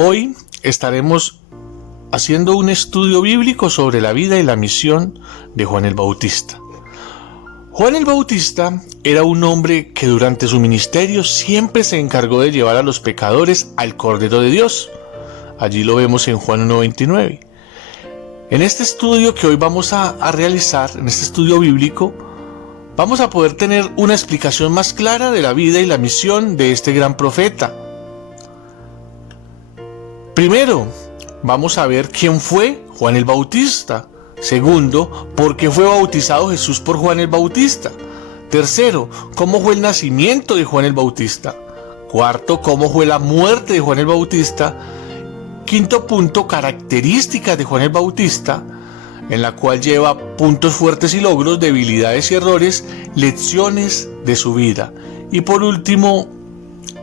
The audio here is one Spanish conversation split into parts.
Hoy estaremos haciendo un estudio bíblico sobre la vida y la misión de Juan el Bautista. Juan el Bautista era un hombre que durante su ministerio siempre se encargó de llevar a los pecadores al Cordero de Dios. Allí lo vemos en Juan 1:29. En este estudio que hoy vamos a realizar, en este estudio bíblico, vamos a poder tener una explicación más clara de la vida y la misión de este gran profeta. Primero, vamos a ver quién fue Juan el Bautista. Segundo, ¿por qué fue bautizado Jesús por Juan el Bautista? Tercero, ¿cómo fue el nacimiento de Juan el Bautista? Cuarto, ¿cómo fue la muerte de Juan el Bautista? Quinto punto, características de Juan el Bautista, en la cual lleva puntos fuertes y logros, debilidades y errores, lecciones de su vida. Y por último,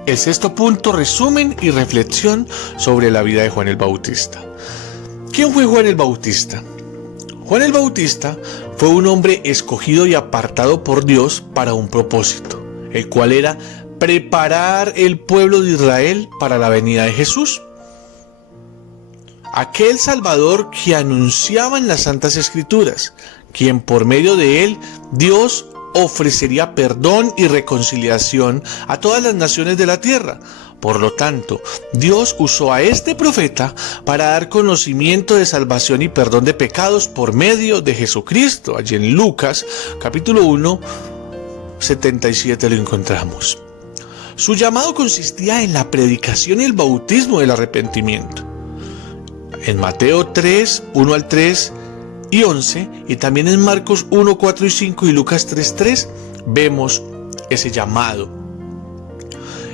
el sexto punto, resumen y reflexión sobre la vida de Juan el Bautista. ¿Quién fue Juan el Bautista? Juan el Bautista fue un hombre escogido y apartado por Dios para un propósito, el cual era preparar el pueblo de Israel para la venida de Jesús. Aquel Salvador que anunciaba en las Santas Escrituras, quien por medio de él Dios ofrecería perdón y reconciliación a todas las naciones de la tierra. Por lo tanto, Dios usó a este profeta para dar conocimiento de salvación y perdón de pecados por medio de Jesucristo. Allí en Lucas, capítulo 1, 77 lo encontramos. Su llamado consistía en la predicación y el bautismo del arrepentimiento. En Mateo 3, 1 al 3 y 11, y también en Marcos 1, 4 y 5 y Lucas 3, 3, vemos ese llamado.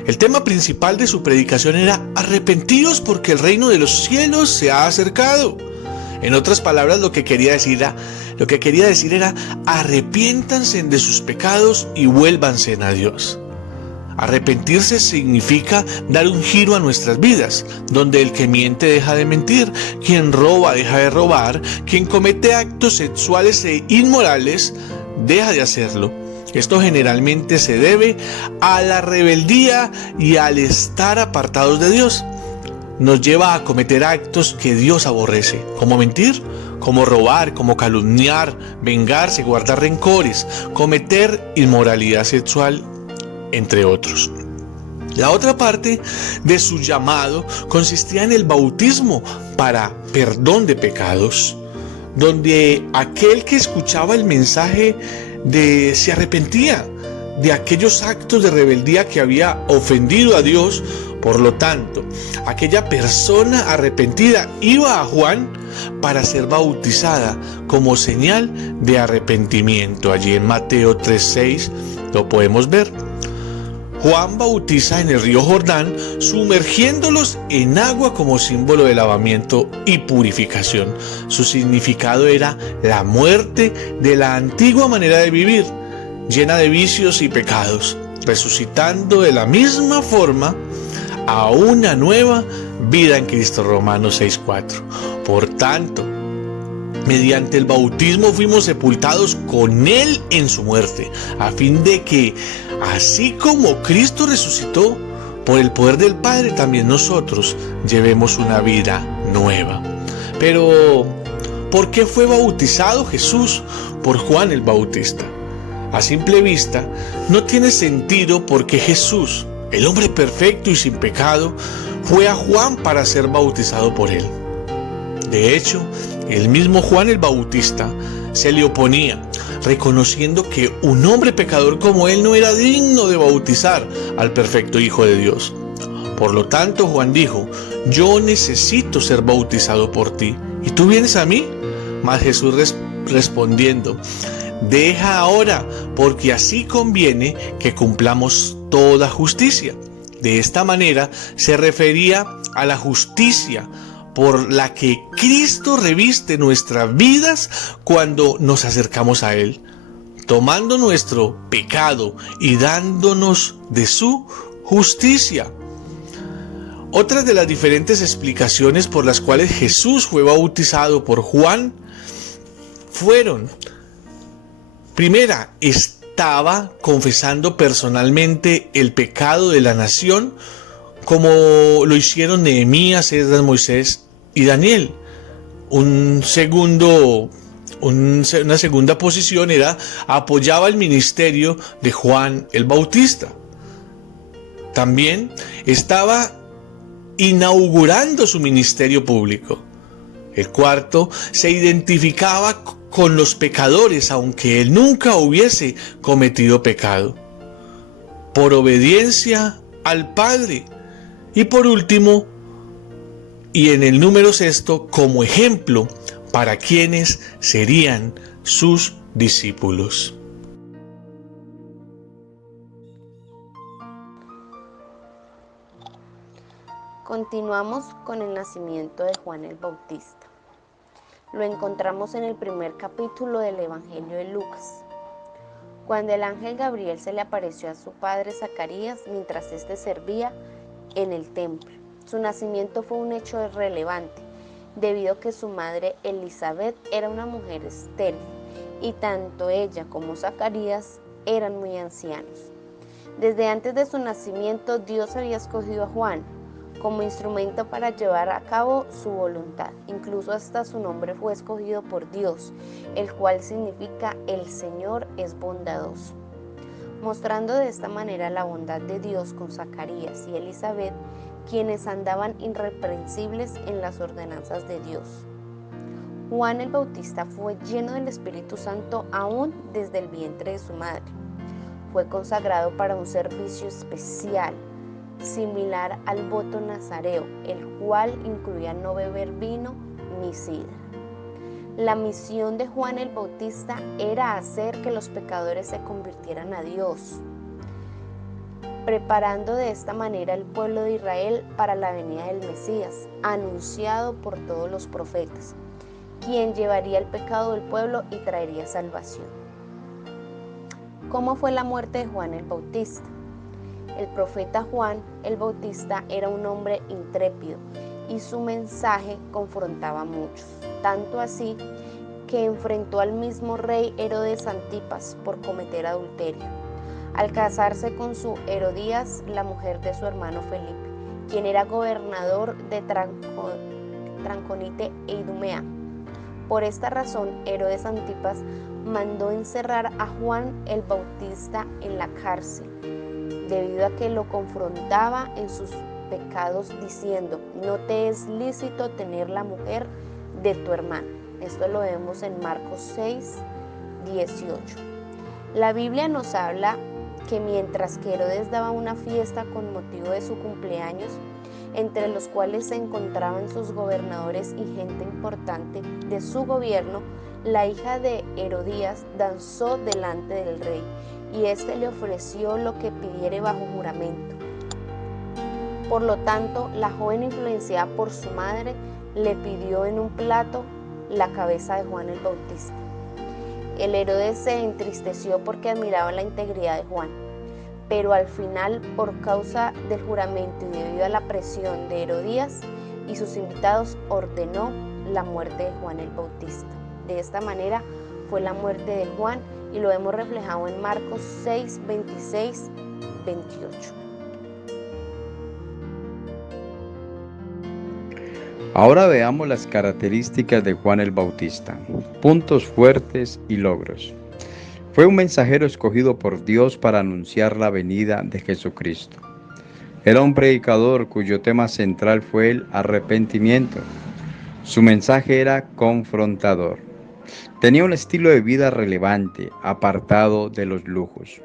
El tema principal de su predicación era: arrepentidos porque el reino de los cielos se ha acercado. En otras palabras, lo que quería decir era: arrepiéntanse de sus pecados y vuélvanse a Dios. Arrepentirse significa dar un giro a nuestras vidas, donde el que miente deja de mentir, quien roba deja de robar, quien comete actos sexuales e inmorales deja de hacerlo. Esto generalmente se debe a la rebeldía y al estar apartados de Dios. Nos lleva a cometer actos que Dios aborrece, como mentir, como robar, como calumniar, vengarse, guardar rencores, cometer inmoralidad sexual, entre otros. La otra parte de su llamado consistía en el bautismo para perdón de pecados, donde aquel que escuchaba el mensaje se arrepentía de aquellos actos de rebeldía que había ofendido a Dios. Por lo tanto, aquella persona arrepentida iba a Juan para ser bautizada como señal de arrepentimiento. Allí en Mateo 3:6 lo podemos ver. Juan bautiza en el río Jordán, sumergiéndolos en agua como símbolo de lavamiento y purificación. Su significado era la muerte de la antigua manera de vivir, llena de vicios y pecados, resucitando de la misma forma a una nueva vida en Cristo. Romanos 6:4. Por tanto, mediante el bautismo fuimos sepultados con Él en su muerte, a fin de que, así como Cristo resucitó, por el poder del Padre, también nosotros llevemos una vida nueva. Pero, ¿por qué fue bautizado Jesús por Juan el Bautista? A simple vista, no tiene sentido porque Jesús, el hombre perfecto y sin pecado, fue a Juan para ser bautizado por él. De hecho, el mismo Juan el Bautista se le oponía, reconociendo que un hombre pecador como él no era digno de bautizar al perfecto Hijo de Dios. Por lo tanto, Juan dijo: yo necesito ser bautizado por ti, ¿y tú vienes a mí? Mas Jesús respondiendo: deja ahora, porque así conviene que cumplamos toda justicia. De esta manera se refería a la justicia por la que Cristo reviste nuestras vidas cuando nos acercamos a Él, tomando nuestro pecado y dándonos de su justicia. Otras de las diferentes explicaciones por las cuales Jesús fue bautizado por Juan fueron: primera, estaba confesando personalmente el pecado de la nación como lo hicieron Nehemías, Esdras, Moisés y Daniel. Una segunda posición era apoyaba el ministerio de Juan el Bautista. También estaba inaugurando su ministerio público. El cuarto se identificaba con los pecadores, aunque él nunca hubiese cometido pecado, por obediencia al Padre. Y por último, y en el número sexto, como ejemplo para quienes serían sus discípulos. Continuamos con el nacimiento de Juan el Bautista. Lo encontramos en el primer capítulo del Evangelio de Lucas, cuando el ángel Gabriel se le apareció a su padre Zacarías mientras éste servía en el templo. Su nacimiento fue un hecho relevante, debido a que su madre Elizabeth era una mujer estéril, y tanto ella como Zacarías eran muy ancianos. Desde antes de su nacimiento, Dios había escogido a Juan como instrumento para llevar a cabo su voluntad. Incluso hasta su nombre fue escogido por Dios, el cual significa el Señor es bondadoso. Mostrando de esta manera la bondad de Dios con Zacarías y Elizabeth, quienes andaban irreprensibles en las ordenanzas de Dios. Juan el Bautista fue lleno del Espíritu Santo aún desde el vientre de su madre. Fue consagrado para un servicio especial, similar al voto nazareo, el cual incluía no beber vino ni sidra. La misión de Juan el Bautista era hacer que los pecadores se convirtieran a Dios, preparando de esta manera el pueblo de Israel para la venida del Mesías, anunciado por todos los profetas, quien llevaría el pecado del pueblo y traería salvación. ¿Cómo fue la muerte de Juan el Bautista? El profeta Juan el Bautista era un hombre intrépido y su mensaje confrontaba a muchos, tanto así que enfrentó al mismo rey Herodes Antipas por cometer adulterio, al casarse con su Herodías, la mujer de su hermano Felipe, quien era gobernador de Tranconite e Idumea. Por esta razón, Herodes Antipas mandó encerrar a Juan el Bautista en la cárcel, debido a que lo confrontaba en sus pecados diciendo: no te es lícito tener la mujer de tu hermano. Esto lo vemos en Marcos 6, 18. La Biblia nos habla que mientras que Herodes daba una fiesta con motivo de su cumpleaños, entre los cuales se encontraban sus gobernadores y gente importante de su gobierno, la hija de Herodías danzó delante del rey, y éste le ofreció lo que pidiere bajo juramento. Por lo tanto, la joven, influenciada por su madre, le pidió en un plato la cabeza de Juan el Bautista. El Herodes se entristeció porque admiraba la integridad de Juan, pero al final, por causa del juramento y debido a la presión de Herodías y sus invitados, ordenó la muerte de Juan el Bautista. De esta manera fue la muerte de Juan, y lo hemos reflejado en Marcos 6, 26, 28. Ahora veamos las características de Juan el Bautista, puntos fuertes y logros. Fue un mensajero escogido por Dios para anunciar la venida de Jesucristo. Era un predicador cuyo tema central fue el arrepentimiento. Su mensaje era confrontador. Tenía un estilo de vida relevante, apartado de los lujos.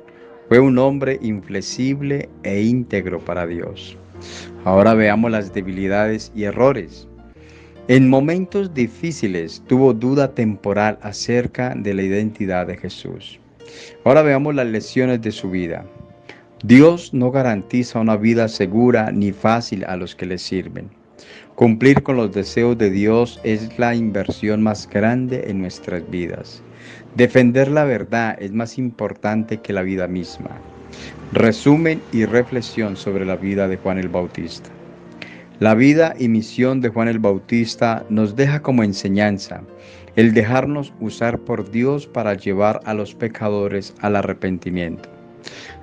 Fue un hombre inflexible e íntegro para Dios. Ahora veamos las debilidades y errores. En momentos difíciles tuvo duda temporal acerca de la identidad de Jesús. Ahora veamos las lecciones de su vida. Dios no garantiza una vida segura ni fácil a los que le sirven. Cumplir con los deseos de Dios es la inversión más grande en nuestras vidas. Defender la verdad es más importante que la vida misma. Resumen y reflexión sobre la vida de Juan el Bautista. La vida y misión de Juan el Bautista nos deja como enseñanza el dejarnos usar por Dios para llevar a los pecadores al arrepentimiento.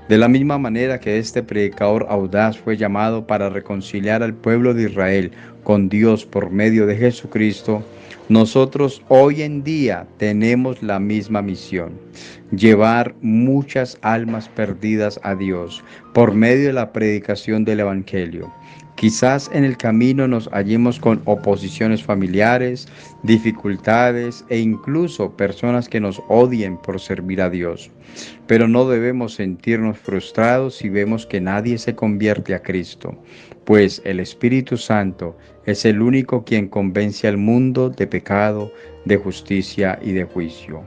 De la misma manera que este predicador audaz fue llamado para reconciliar al pueblo de Israel con Dios por medio de Jesucristo, nosotros hoy en día tenemos la misma misión: llevar muchas almas perdidas a Dios por medio de la predicación del Evangelio. Quizás en el camino nos hallemos con oposiciones familiares, dificultades e incluso personas que nos odien por servir a Dios. Pero no debemos sentirnos frustrados si vemos que nadie se convierte a Cristo, pues el Espíritu Santo es el único quien convence al mundo de pecado, de justicia y de juicio.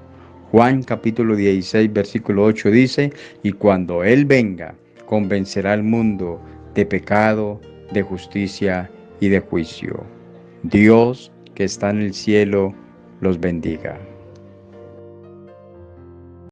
Juan capítulo 16, versículo 8 dice: y cuando Él venga, convencerá al mundo de pecado, de justicia y de juicio. Dios, que está en el cielo, los bendiga.